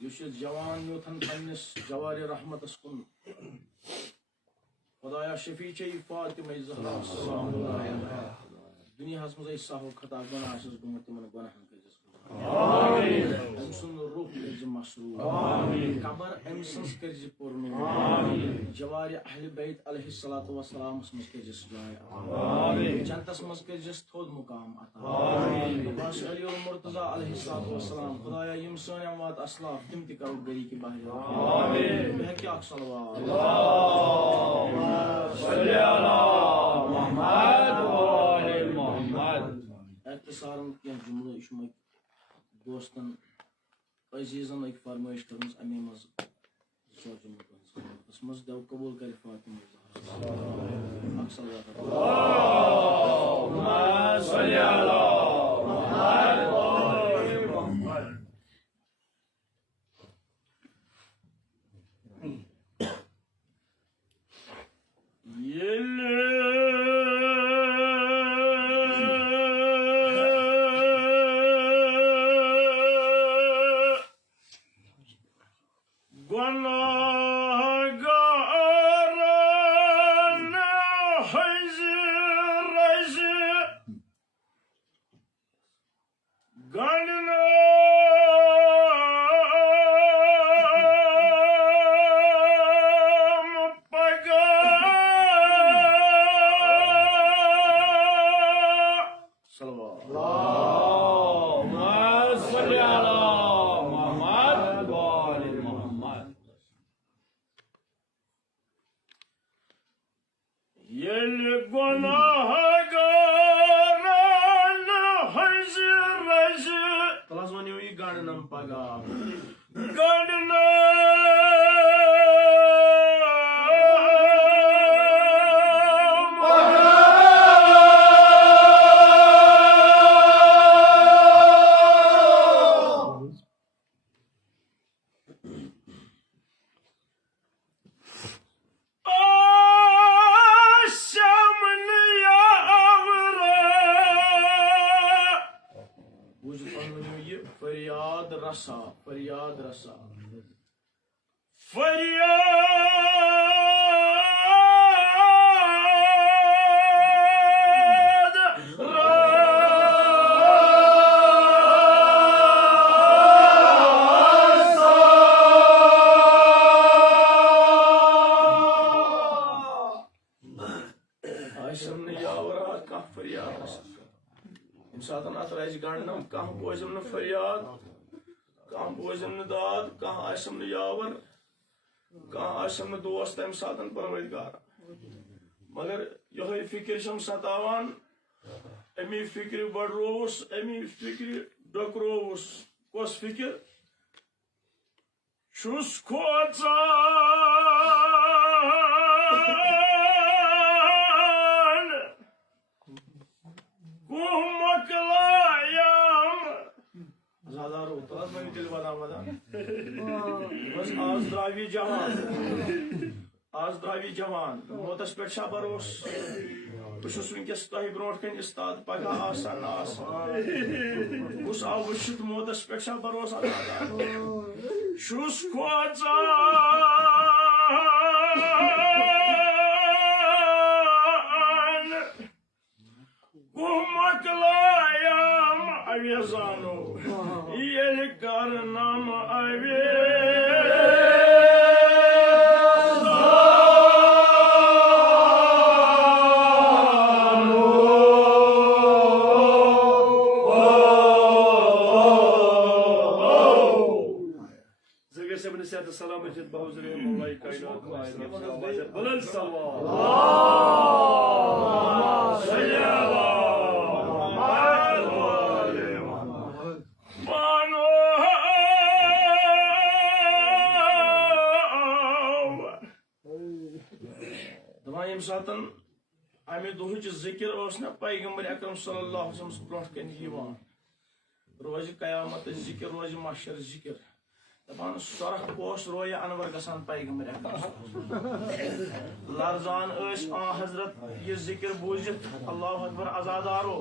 जवान योथन पन्निस जवार रहमतस कुन खुदाया शफी चे फातिमा ज़हरा दुनिया मज साहो खता गुनाह गुम तिमन गुनाहन अमसन रूह कर मसरूर कबर अमसज कर पुरनूर जवार अहल बैत अलैहिस्सलातु वस्सलाम मज कर जाय जन्नतस मज कर थोद मुकाम अता बस अली और मुर्तजा अलैहिस्सलातु वस्सलाम खुदाया यम सन अमवात असलाफ तिम ति करो गरी की बाहर आमीन बेहक सलवात अल्लाहुम्मा सल्ली अला मुहम्मद व आले मुहम्मद इख्तिसारन के जुमले इशमा दोस्तन अजीजन एक फरमाइश कर अमे मज मज दव कबूल कर फातिमा फरियाद रसा कह बोजम न फरियाद कह बोजम न दाद कह आसम न यावर कह आसम न दोस्त तम सातन परवरदिगार मगर यही फिक्र सतावान अमी फिक्र बड़रोस अमी फिक्र डकरोस कस फिक्र शुस खोचा आज द्रावी जवान मोतस पे भरोस बहुत वनकस तह ब्रो कन उस्ताद पगह आसान आव वुत मोतस पे भरोस शुस खोजान मकलायाम अवेजानो ये करनम अवे सलामत बहुजरे मौलाई कायनात बुलंद सल्लल्लाहु अलैहि मानो दवायम सातन अमे दोहच जिक्र ओस न पैगंबर अकरम सल्लल्लाहु अलैहि वसल्लम ब्रोह कन यिवान रोज कयामत जिक्र रोज महशर जिक्र दपान सरह पोश रोय अनवर गसान पैगंबर लरजान हजरत ये जिक्र बूजित अल्लाह अकबर अजादारो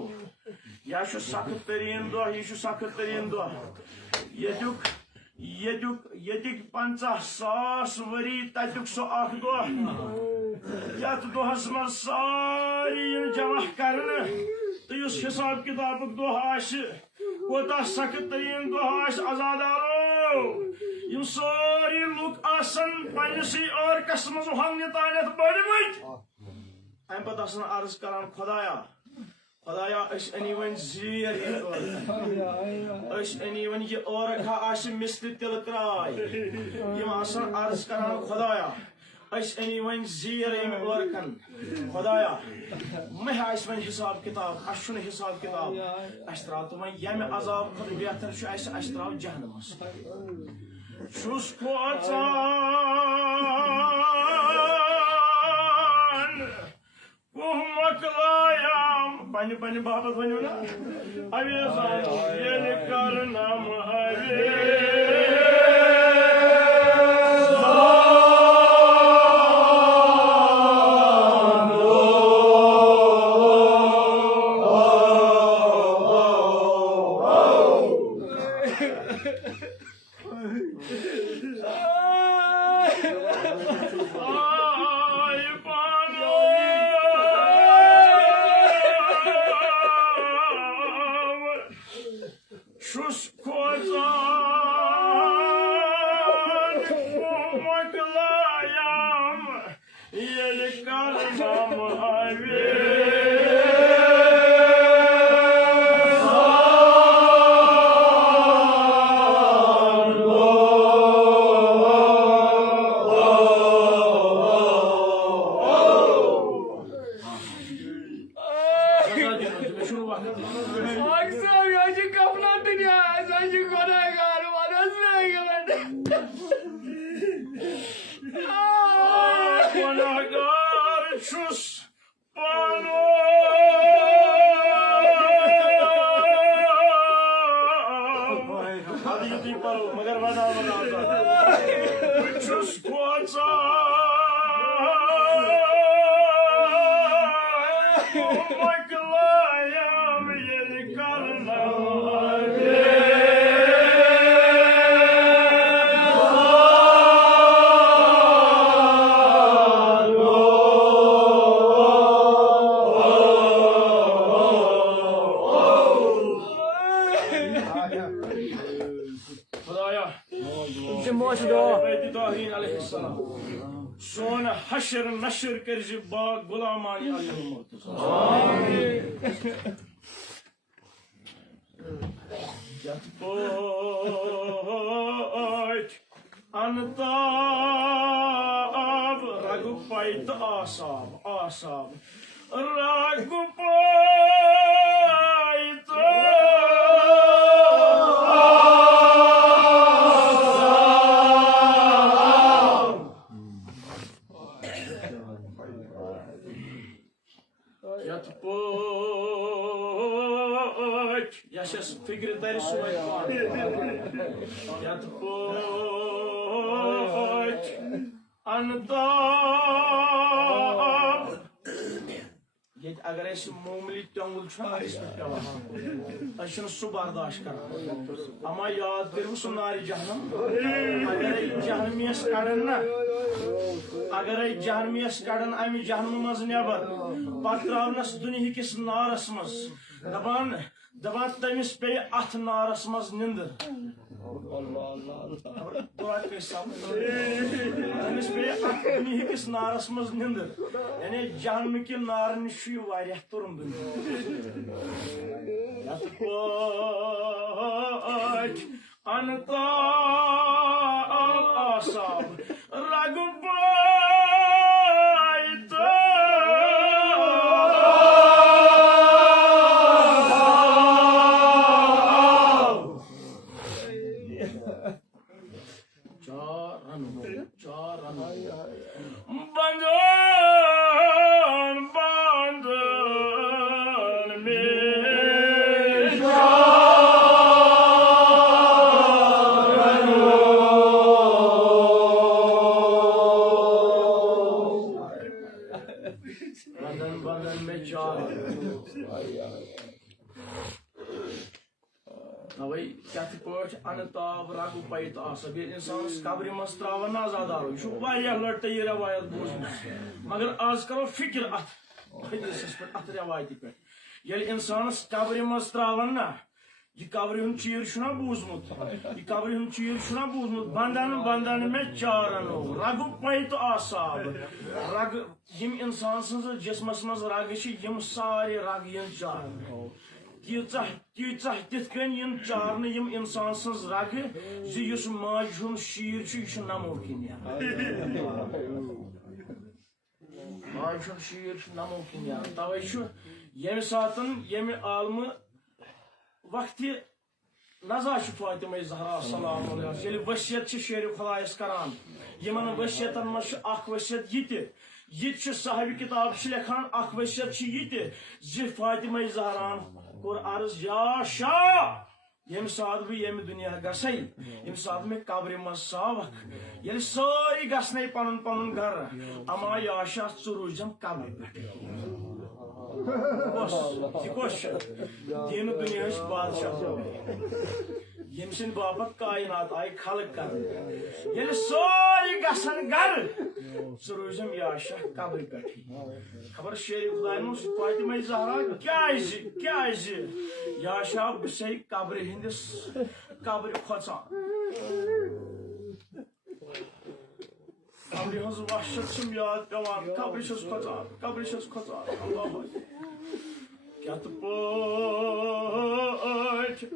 यह सख्त तरीन दह यह सख्त तरीन दह यदिक 50,000 वरी तत्युक सो अख दह यथ दोहस मज सारी जमा करने तो इस हिसाब किताब दह कोता सख्त तरीन दह आजादारो यम सारी लुक आसन पन्नसी और कसमज हमने तानत बड़मत अम पत अर्ज करान खुदाया खुदाया अनि वन जीर अनि वन ये और मिस्र तिल त्राय यम अर्ज करान खुदाया अनि वन जीर औरकन खुदाया मह वन हिसाब किताब अन हिसाब किताब त्रा तो वन यम अजाब खुद बेहतर त्रा जहनमस छुस खोचान मकलायाम पन्ने पन्ने बाबत वनो ना अवेजान ये करना महवे सोन हशर नशर कर बाग गुलामानी अनताब Raghu पैत आसाब आसाब Raghu पैत Yes, figure that is so अगर मामूली टंगुल सह बर्दाश्त कर अमा याद करू सह नार जहनम अगर जहनमियस कड़न ना अगर जहनमियस कड़न अमि जहनम मज नबर पत त्रावनस दुनिया किस नारस मज दपान दपान तमिस पे अथ नारस मज निंदर तमिस पे अथ दुनिया किस नारस मज निंदर यानी जहनम कि नार निश वारिया तुरम अनता आसाब रघु अनताब रग पैत आसब ये इंसानस कब्र मज त्रावन आजादारो यह लट ये रवायत बोझ मगर आज करो फिक्र अत हदीस पे अत रवायत पे ये इंसानस कब्र मज त्रावन ना यह कब्र हुन चीर छुना बूझमुत यह कब्र हुन चीर छुना बूझमुत बंदन बंदन में चारनो रग पैत आसाब रग यम इंसान सज जिस्मस मज रग यम सारे रग इन चार तीचा तिथ कन इन चारन यम इंसान सज रग जुस माज हुन शीर यह नामुमकिन माज हुन शीर नामुमकिन तवे यम सातन यम आलम वक्त नजा फातिमा ज़हरा सलाम अलैहा वसियत शेर खुदायस करान यमन वसियतन मज वसियत ये साहब किताब लिखान वसियत ये फातिमा ज़हरान कोर अर्ज या शाह यम सात बह यम दुनिया गई यम सात मे कब्र मज सावक ये सारी गसन पन पन घर अमा या शाह चु रूजम कब्र दीन दुनिया बादशाह यम सिंद बापत कायनात आय खल्क कर ये सारी गसन गर सह रूजम या शाह कब्र पे खबर शेर खुदा फातिमा ज़हरा क्या या शाह बह कब्र हिंदिस कब्र खोचान कब्र हज वहशत याद पेवान कब्र खोचान अल्लाह क्या पठ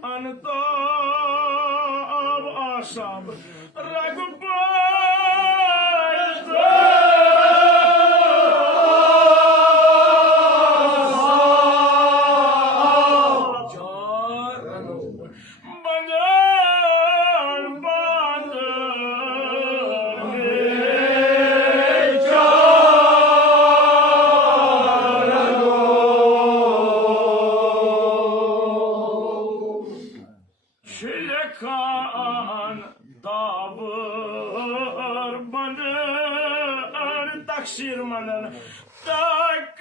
अनताब आसाब रग तकसीर मनन तक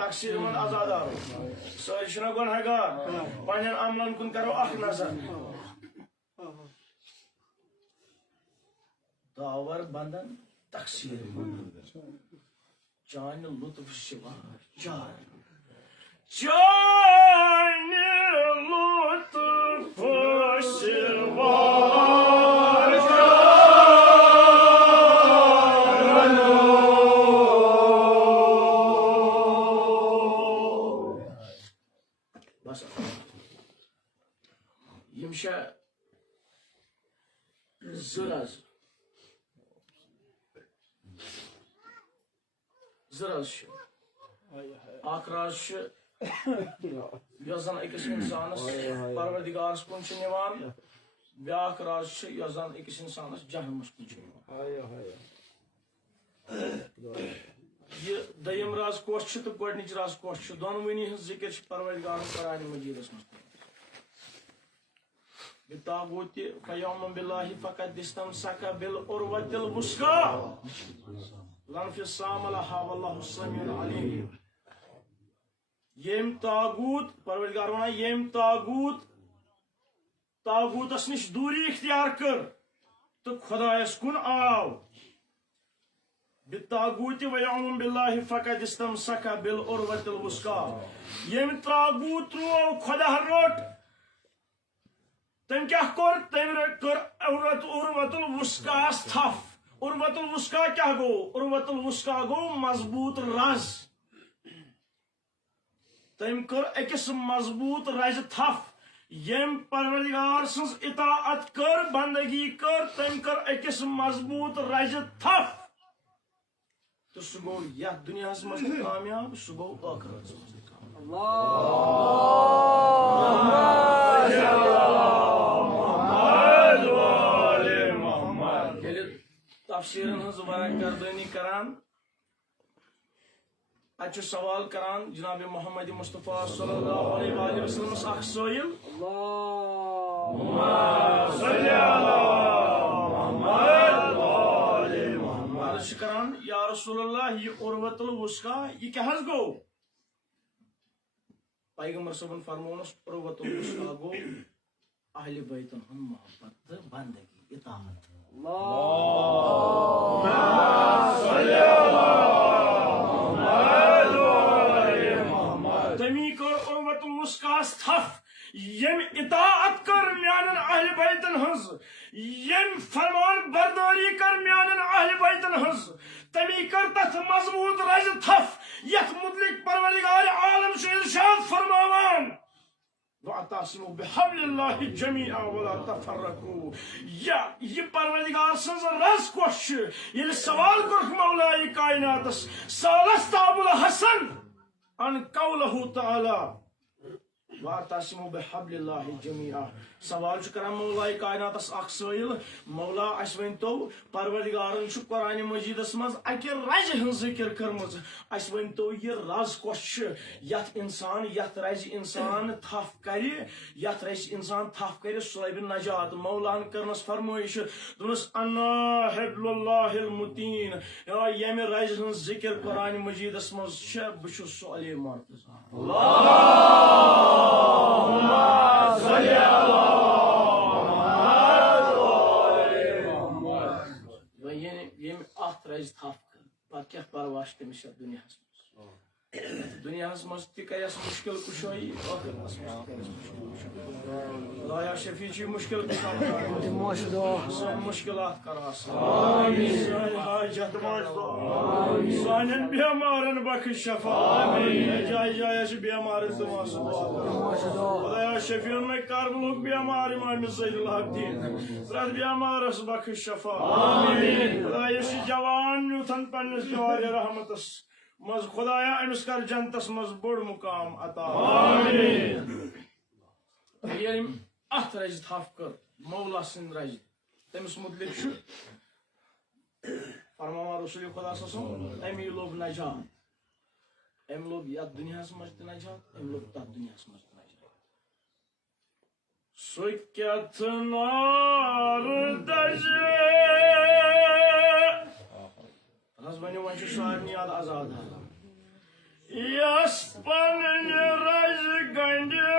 तकसीर मन आजादार सारी गुनहगार पन अमलन कुन करो नजर दावर बंदन तकसीर चान लुत्फ शिवा चान लुत्फ शिवा राज अकिस इंसानस परवरदिगारस कुन ब्या राज अकिस इंसानस जहनमस कुन यह दयम राज कोश तो गोडनिच राज कोश दोनवनी हज जिक्र परवरदिगार कुरान मजीदस मज बितागूत फयौम बिल्लाहि फकद इस्तमसका बिल उर्वतिल वुस्का लनफिस्साम लहा वल्लाहु समीउन अलीम येम तागूत परवरदिगार वना येम तागूतस निश दूरी इख्तियार कर तो खुदायस कुन आव बितागूत वयौम बिल्लाहि फकद इस्तमसका बिल उर्वतिल वुस्का येम तागूत रो खुदा रोट तम क्या कर उर्वतुल वुस्का थफ उर्वतुल वुस्का क्या गो उर्वतुल वुस्का गो मजबूत रज तम कर अकिस मजबूत रज थफ यम परवरदिगार सज इताअत कर बंदगी कर तम कर अकिस मजबूत रज थफ तो सह गो यह दुनिया मज कामयाब सह गो आखिरत तफसीरन हज गर्दनी करान अच्छे सवाल करान जनाब मोहम्मद मुस्तफ़ा सल्लल्लाहु अलैहि वसल्लम अख सोइल करान या रसूलल्लाह ये उर्वतुल वुस्का ये क्या हज गो पैगंबर सबन फरमोनस उर्वतुल वुस्का गो अहले बैतन हम मोहब्बत बंदगी इताअत तमी कर उर्वतुल वुस्का थफ यम इताअत कर म्यानन अहले बैतन हज यम फरमान बरदारी कर म्यानन अहले बैतन हज तमी कर तथ मजबूत रज थफ यथ मुतलिक परवरदिगार आलम से इरशाद फरमावान वातासिमु बिहब्लिल्लाहि जमीअन वला तफर्रकू या ये परवरदिगार सज रज कोश ये सवाल कर मौलाए कायनातस सालस्त अबुल हसन अन कौलहु तआला वातासिमु बिहब्लिल्लाहि जमीअन सवाल करान मौलाए कायनातस अख सइल मौला अस वनतो परवरदिगारन छु कुरान मजीदस मज अके रज हन जिक्र करमज अस वनतो ये राज कोश यथ रज इंसान थफ करे यथ रज इंसान थफ करे सुलैब नजात मौलान करनस फरमाइश दुनस अन्ना हिब्लुल्लाहिल मुतीन या यम रज हन जिक्र कुरान मजीदस मज छ बछु सुअली मर्तजा अल्लाहुम्मा सल्ली अला रज थफ कर क्या परवाश तमिस दुनिया दुनिया मज तस मुश्किल कुशाई खुदाया शफी मुश्किल मुश्किलात कर हाजत सान बेमारन बख्श शफा जाय जाय बेमार खुदाया शफी में करबलुक बेमार इमाम ज़ैनुल आबिदीन प्रत बेमारस बख्श शफा खुदाया जवान यूथन पन्नस जवार रहमतस मज खुदाया अमिस कर जनतस मज बोड़ मुकाम अता आमीन अथ रज थफ कर मौला सिंद रज तमिस मुतलिक फरमावा रसूल खुदा सल्लल्लाहु अमी लोग नजात एम लोग यथ दुनिया मज नजात एम लोग तथ दुनिया मज नजात सुक्यत नार दजे हस्बैंड वन सारे याद आजाद यस पन रज गंडे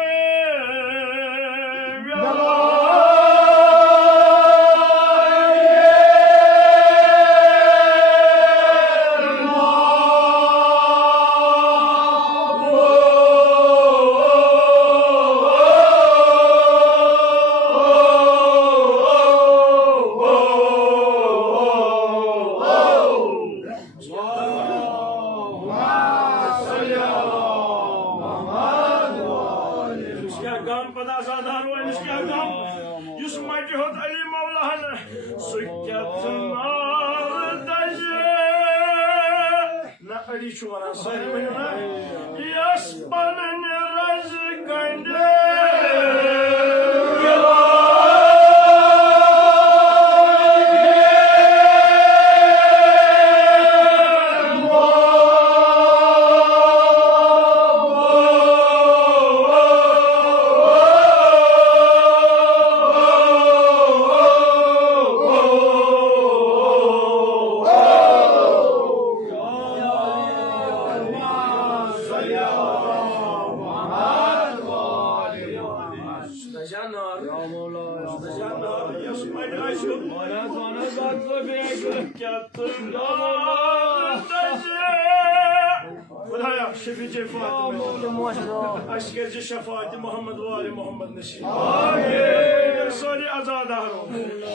शफात मोहम्मद वाले मोहम्मद नसीब आमीन सारे आजादारों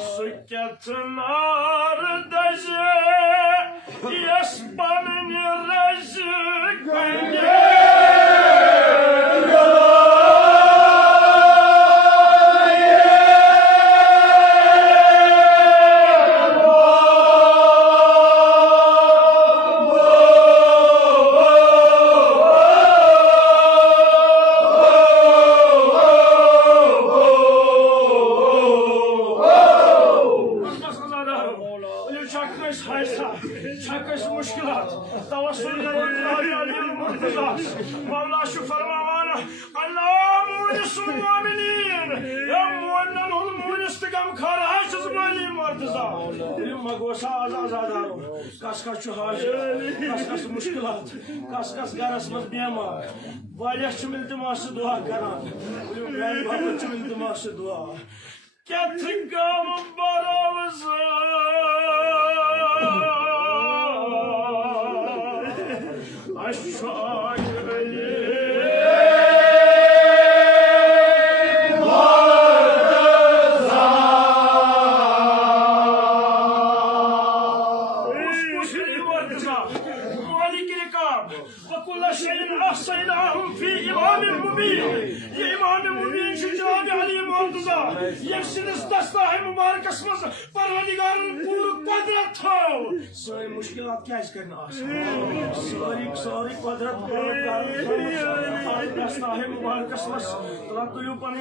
सुक्यत नार दजे यस पन रज गंगे कैसे मुश्किलात तवस्सुल करें मुर्तज़ा मौला शु फरमावाना अल्लाह मुनिसुल मोमिनीन या मुन्नल मुनिस्तगम खराज ज़मानी मुर्तज़ा मगोसा आज़ादारो कस छु हाज कस मुश्किलात कस गरस मज बीमार वालिया छु इल्तिमास दुआ करान मेरे बाबा छु इल्तिमास दुआ क्या थिकम बरोज़ा मुश्किलात क्या करना सारी कुदरत मुबारक तुलू पन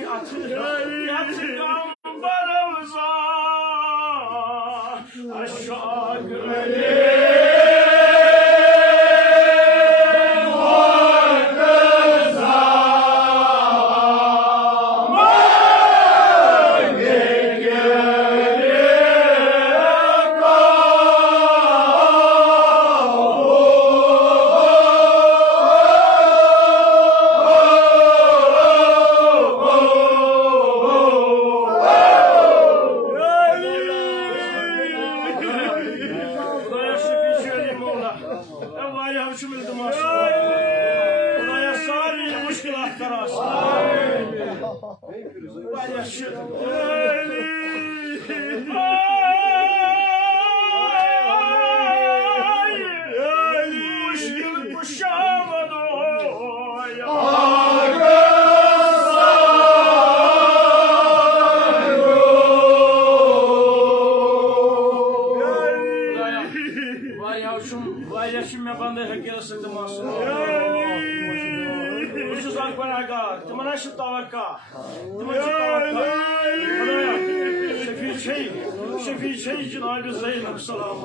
जनाब ज़ैनब सलाम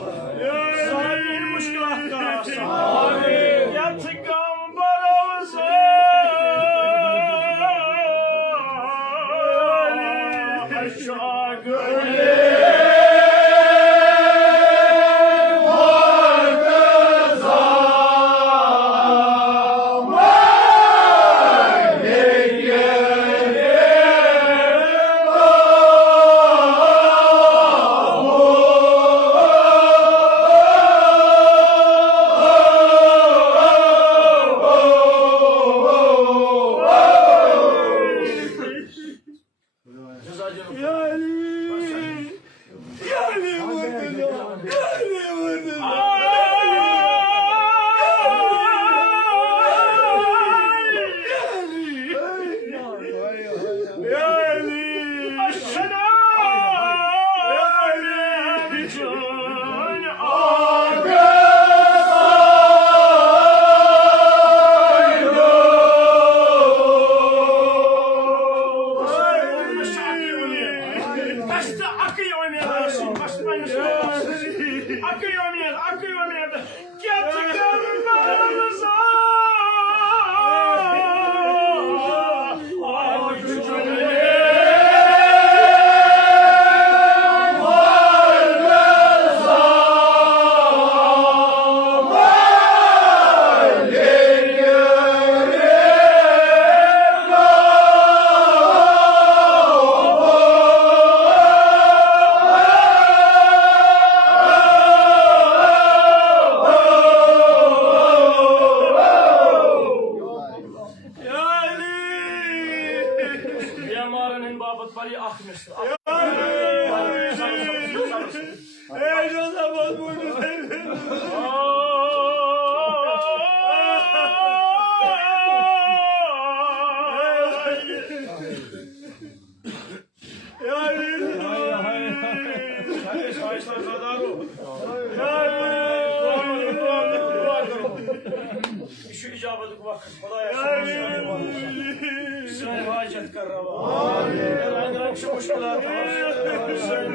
सारी मुश्किलात का रास्ता या थिकम बरोज़ा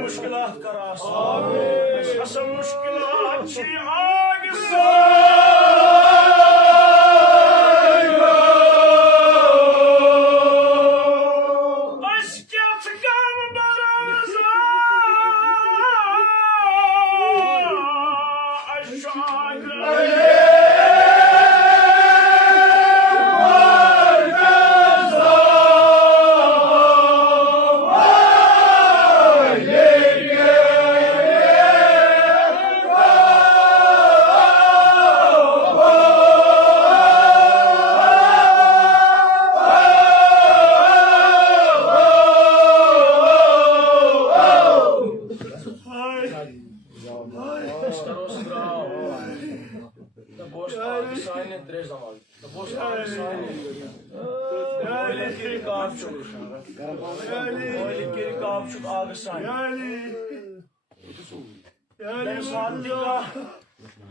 मुश्किलात का रास्ता मुश्किलात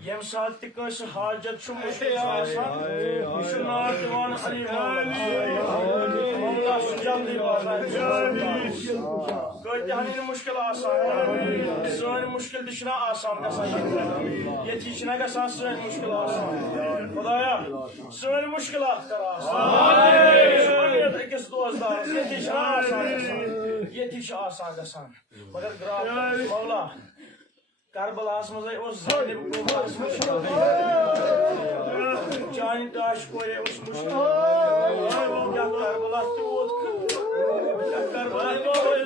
Yem saat tıkış hacet şu muşkil asan. Şu nar divan Ali Mevla sıcak divan. Koy hani muşkil asan. Sön muşkil dışına asan desen. Yetişine kasan sön muşkil asan. Khudaya sön muşkil aktar asan. Şumayet ikisi dostlar. Yetişine asan desen. Yetiş asan desen. Magar graf Mevla. Karbala mızay o zalim kovas muşkil. Cani daş koye os muşkil. Ya Karbala tuğut. Ya Karbala tuğut.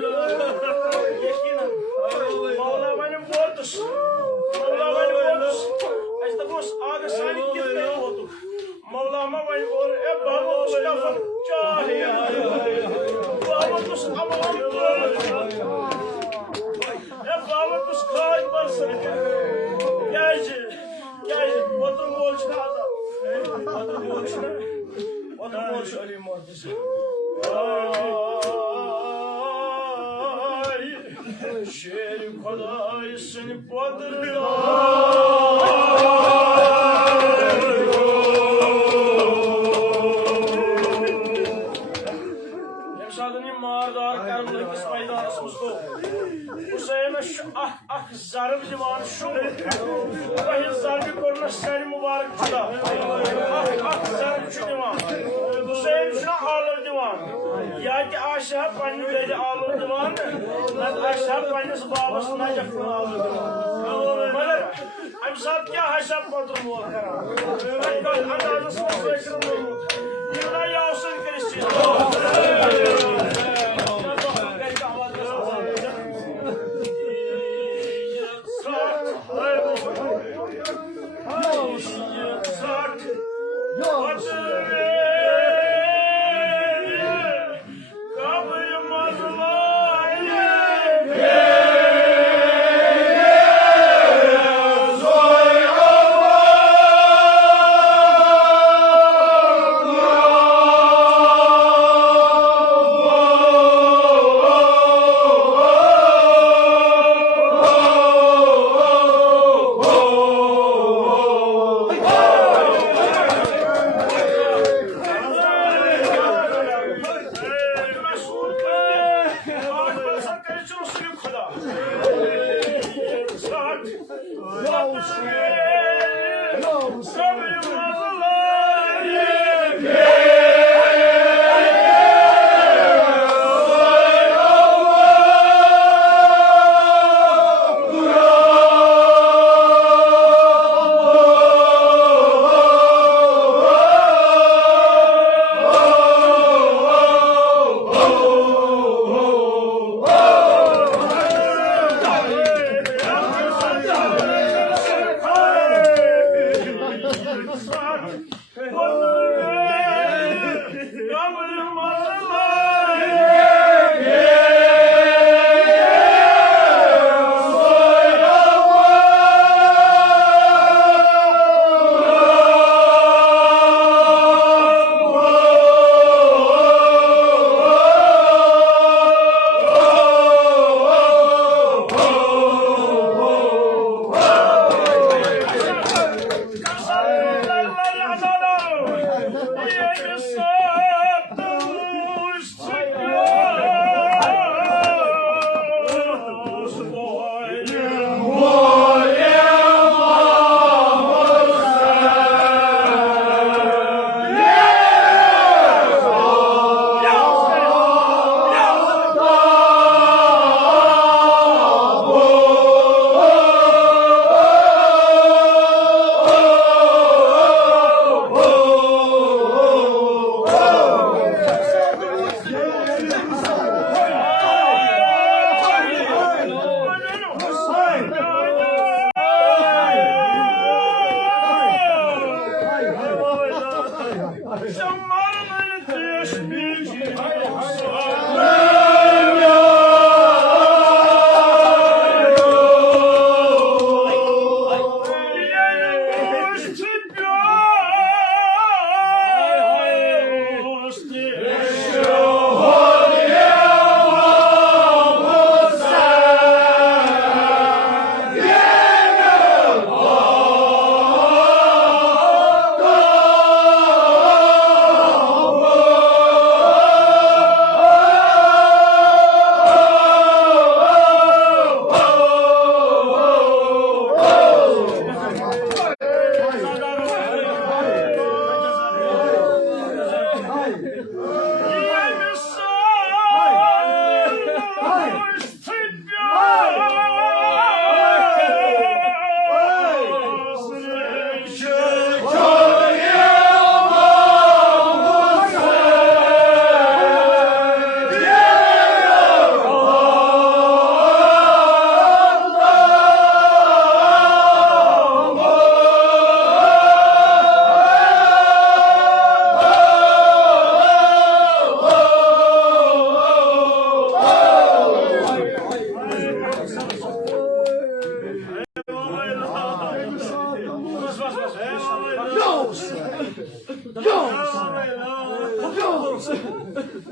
Yekinan. Mevla benim bortus. Mevla benim bortus. İşte bu ağır sani gitme oldu. Mevla'ma benim or e baba Mustafa. Cahiye. Baba Mustafa ama Babamız kayıp varsın. Gelci, otur bolçuna adam. Otur bolçuna alayım ortası. Ay, şeri kolay seni bodurlar. Yemşadının mağardar karımlık İsmail arasımızda. Hüseyin'e şu zarım divan şu. Vahiy zarbi koruna seni mübarek çıda. Zarım şu divan. Hüseyin şuna ağlar divan. Ya ki aşağı pannileri ağlar divan. Lan aşağı pannesi babasına yakın ağlar divan. Bana amsat kya haşap patrum o kara. Ben andazısına söykürüm oldu. Yıla yavsun Hristiyan.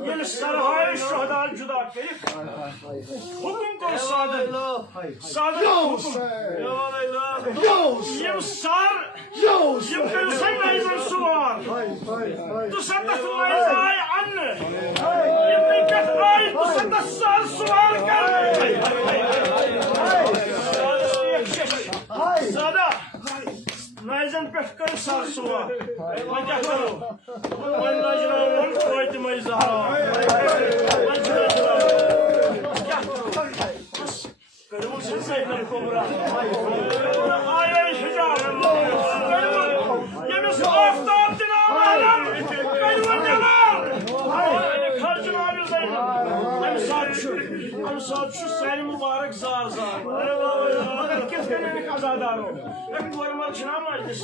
Yel sarhay şuhadar cüda kerip. Hukum kol sadır. Sadır hukum. Yem sar. Yem kırsan neyzen suvar. Tu sandat neyzay anne. Yem nikat ay tu sandat sar suvar kar. Sada. Neyzen pefkar sar suvar. Vajah karo. Vajah koydu meyzahara. Kırmızı sesle kobra. Ay şucar. Yemiş aftab dinalarım. Kayvan yanar. Karcın abi zeynim. Hem saat şu seni mübarek zar zar. Fakat kefkenin kazadar o. Hep duvarıma çınamaydı.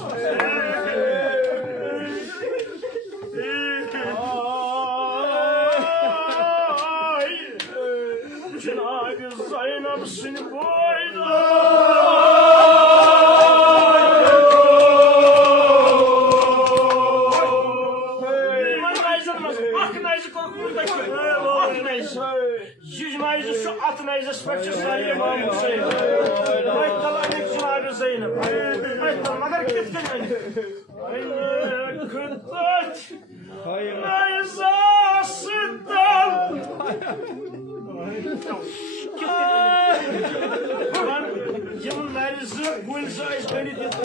Cenab-ı Zeynep seni boydu. Ak neyzi korkmuzdaki. Ak neyzi. Yüz neyzi şu at neyzi spekçi sarıya bağımlı sayı. Aytalar ne Cenab-ı Zeynep. Aytalar madar kefken. Kıddet. Neyzi sıddal. Yılın neyzi gülse beni dedi.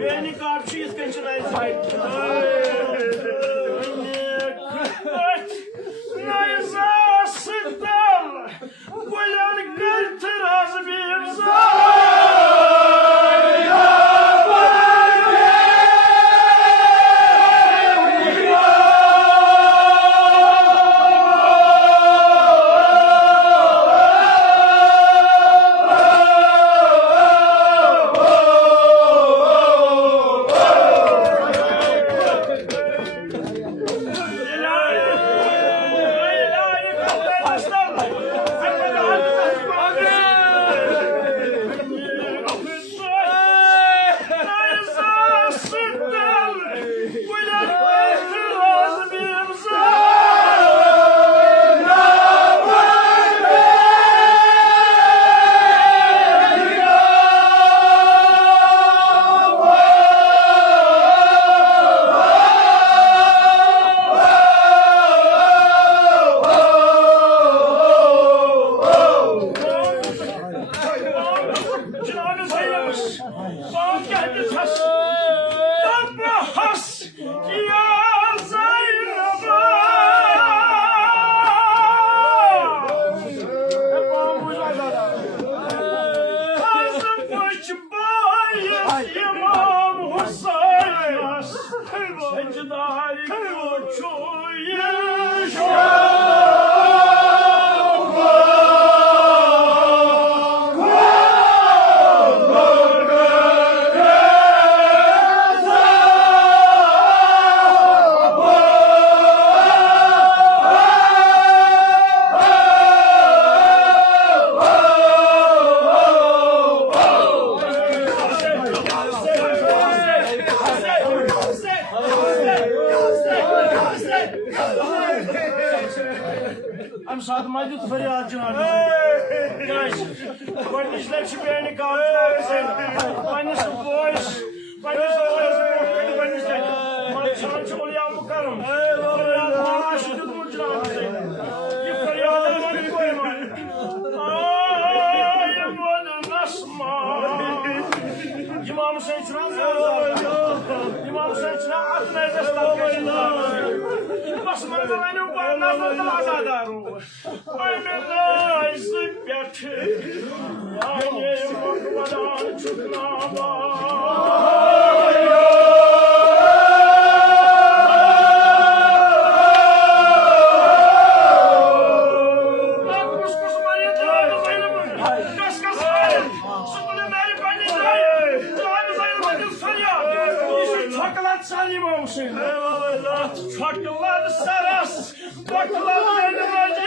Beni karşı yetkençin neyzi. Neyzi sıddal. Gülen gül tıraz bir zar. I'm sad my youth for your guys. When this let's be any count, when this boys, when this boys, when this my son only am karam. I should do much now. You for your money going I am one of us man. Imam says Imam says not as Bas manzarayı barnazdan azadaru. Ay melay sıkıntı. Yani mutludan çıkmama. Çakıllar saras, baklar benim acım.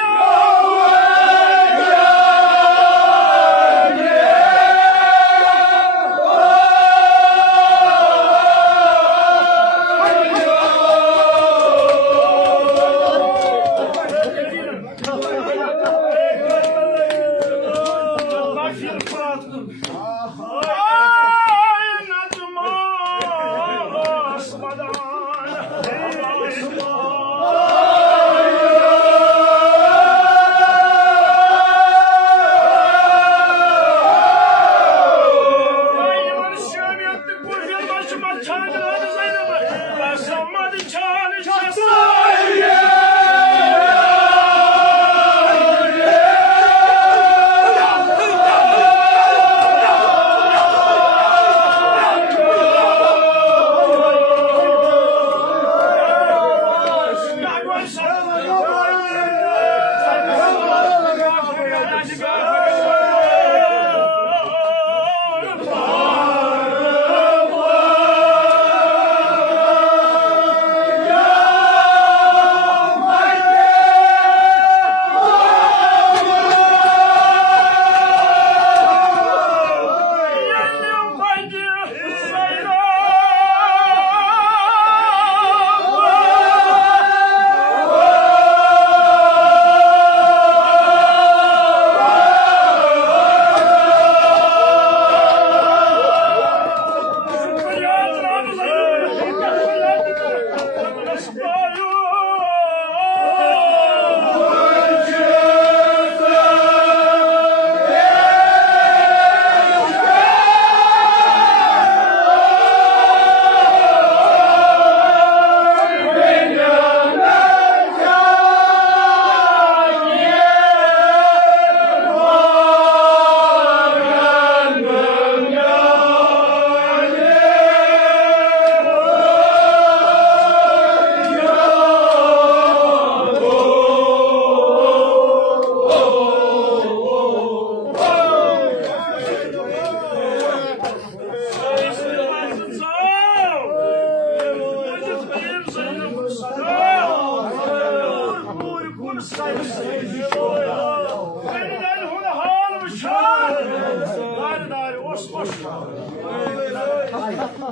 boş.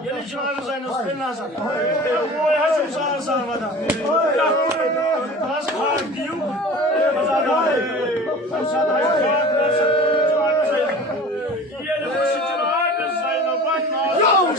Yeni Cenab-ı Zaynus ben nazar. Oy hasim sana sarmadan. Az kalk diyeyim. Pazarda. Pazarda Cenab-ı Zaynus. Yeni başı Cenab-ı Zaynus bak nazar.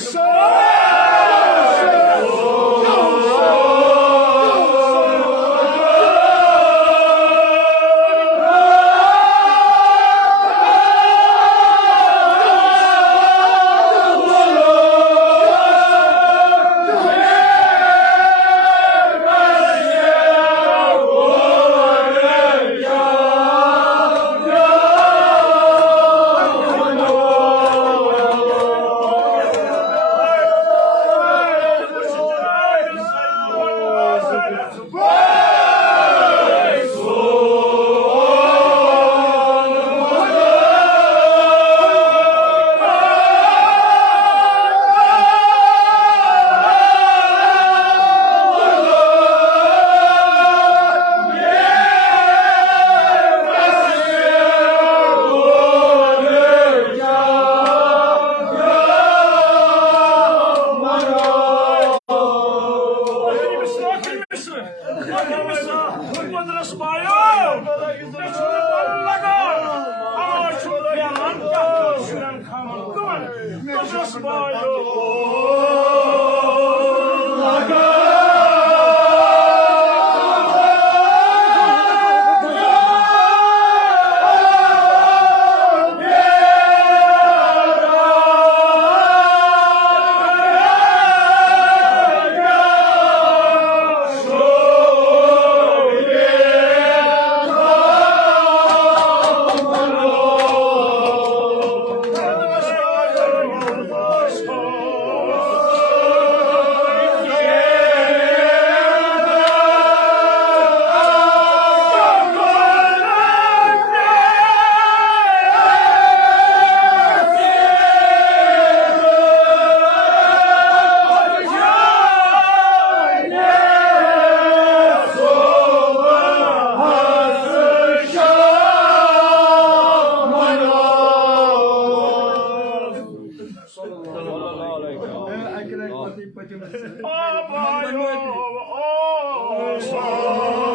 Oh,